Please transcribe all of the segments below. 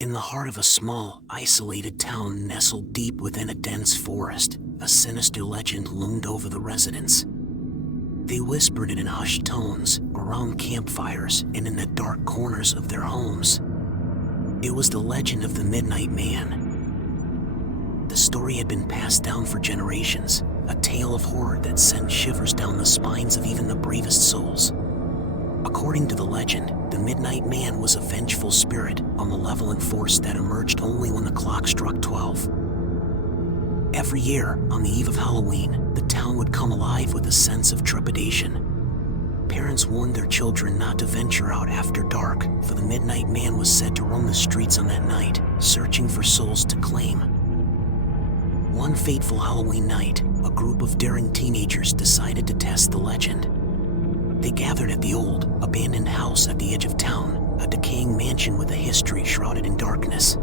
In the heart of a small, isolated town nestled deep within a dense forest, a sinister legend loomed over the residents. They whispered it in hushed tones, around campfires, and in the dark corners of their homes. It was the legend of the Midnight Man. The story had been passed down for generations, a tale of horror that sent shivers down the spines of even the bravest souls. According to the legend, the Midnight Man was a vengeful spirit, a malevolent force that emerged only when the clock struck 12. Every year, on the eve of Halloween, the town would come alive with a sense of trepidation. Parents warned their children not to venture out after dark, for the Midnight Man was said to roam the streets on that night, searching for souls to claim. One fateful Halloween night, a group of daring teenagers decided to test the legend. They gathered at the old, abandoned house at the edge of town, a decaying mansion with a history shrouded in darkness.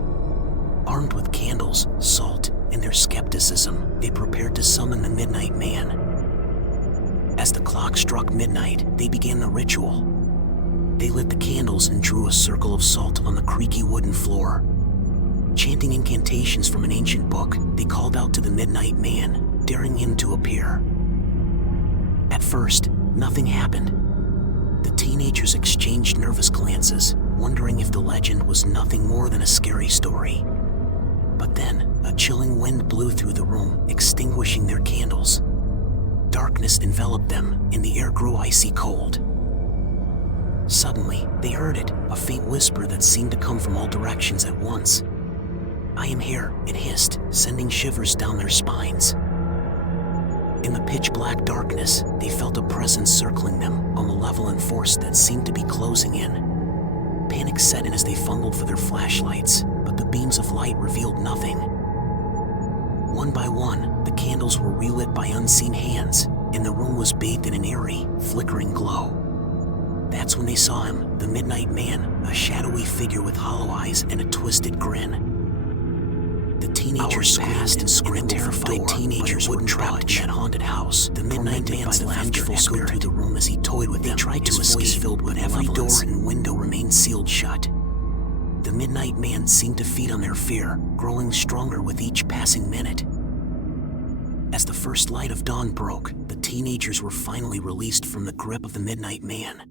Armed with candles, salt, and their skepticism, they prepared to summon the Midnight Man. As the clock struck midnight, they began the ritual. They lit the candles and drew a circle of salt on the creaky wooden floor. Chanting incantations from an ancient book, they called out to the Midnight Man, daring him to appear. At first, nothing happened. The teenagers exchanged nervous glances, wondering if the legend was nothing more than a scary story. But then, a chilling wind blew through the room, extinguishing their candles. Darkness enveloped them, and the air grew icy cold. Suddenly, they heard it, a faint whisper that seemed to come from all directions at once. "I am here," it hissed, sending shivers down their spines. In the pitch-black darkness, they felt a presence circling them, a malevolent force that seemed to be closing in. Panic set in as they fumbled for their flashlights, but the beams of light revealed nothing. One by one, the candles were relit by unseen hands, and the room was bathed in an eerie, flickering glow. That's when they saw him, the Midnight Man, a shadowy figure with hollow eyes and a twisted grin. The teenagers passed and screamed, terrified teenagers were trapped in that haunted house. The Midnight Man's vengeful spirit through the room as he toyed with them. They tried to escape, filled with every door and window remained sealed shut. The Midnight Man seemed to feed on their fear, growing stronger with each passing minute. As the first light of dawn broke, the teenagers were finally released from the grip of the Midnight Man.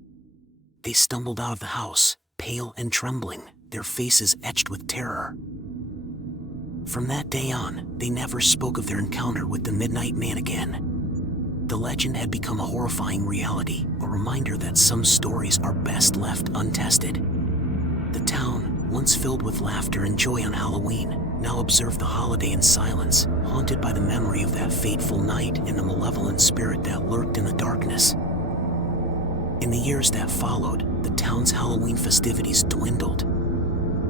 They stumbled out of the house, pale and trembling, their faces etched with terror. From that day on, they never spoke of their encounter with the Midnight Man again. The legend had become a horrifying reality, a reminder that some stories are best left untested. The town, once filled with laughter and joy on Halloween, now observed the holiday in silence, haunted by the memory of that fateful night and the malevolent spirit that lurked in the darkness. In the years that followed, the town's Halloween festivities dwindled.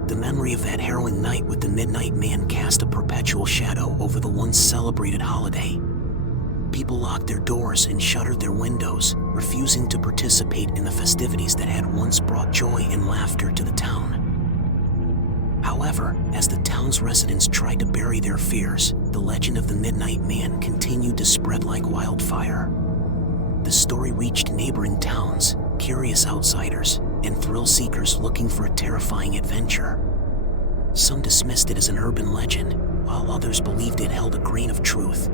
The memory of that harrowing night with the Midnight Man cast a perpetual shadow over the once celebrated holiday. People locked their doors and shuttered their windows, refusing to participate in the festivities that had once brought joy and laughter to the town. However, as the town's residents tried to bury their fears, the legend of the Midnight Man continued to spread like wildfire. The story reached neighboring towns, curious outsiders, and thrill seekers looking for a terrifying adventure. Some dismissed it as an urban legend, while others believed it held a grain of truth.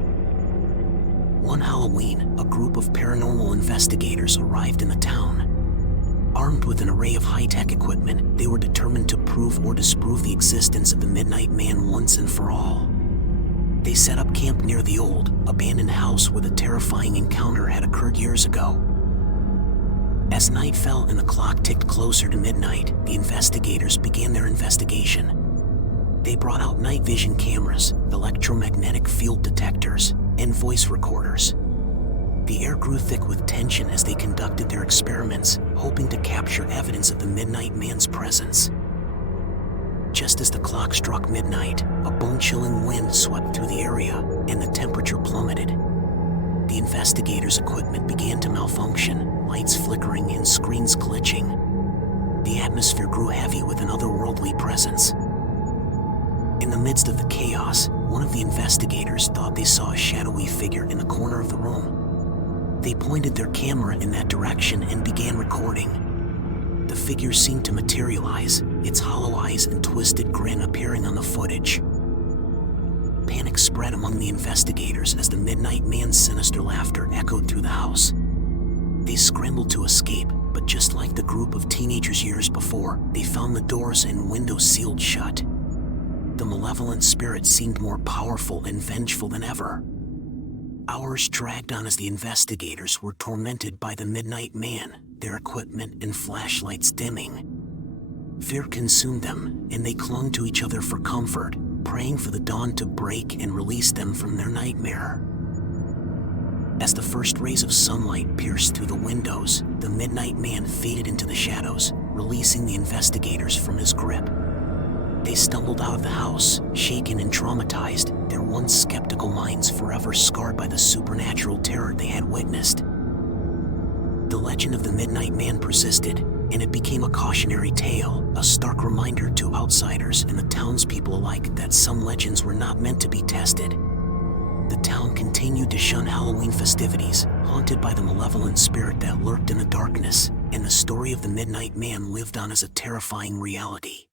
One Halloween, a group of paranormal investigators arrived in the town. Armed with an array of high-tech equipment, they were determined to prove or disprove the existence of the Midnight Man once and for all. They set up camp near the old, abandoned house where the terrifying encounter had occurred years ago. As night fell and the clock ticked closer to midnight, the investigators began their investigation. They brought out night vision cameras, electromagnetic field detectors, and voice recorders. The air grew thick with tension as they conducted their experiments, hoping to capture evidence of the Midnight Man's presence. Just as the clock struck midnight, a bone-chilling wind swept through the area, and the temperature plummeted. The investigators' equipment began to malfunction, lights flickering and screens glitching. The atmosphere grew heavy with an otherworldly presence. In the midst of the chaos, one of the investigators thought they saw a shadowy figure in the corner of the room. They pointed their camera in that direction and began recording. The figure seemed to materialize, its hollow eyes and twisted grin appearing on the footage. Panic spread among the investigators as the Midnight Man's sinister laughter echoed through the house. They scrambled to escape, but just like the group of teenagers years before, they found the doors and windows sealed shut. The malevolent spirit seemed more powerful and vengeful than ever. Hours dragged on as the investigators were tormented by the Midnight Man, their equipment and flashlights dimming. Fear consumed them, and they clung to each other for comfort, praying for the dawn to break and release them from their nightmare. As the first rays of sunlight pierced through the windows, the Midnight Man faded into the shadows, releasing the investigators from his grip. They stumbled out of the house, shaken and traumatized, their once skeptical minds forever scarred by the supernatural terror they had witnessed. The legend of the Midnight Man persisted, and it became a cautionary tale, a stark reminder to outsiders and the townspeople alike that some legends were not meant to be tested. The town continued to shun Halloween festivities, haunted by the malevolent spirit that lurked in the darkness, and the story of the Midnight Man lived on as a terrifying reality.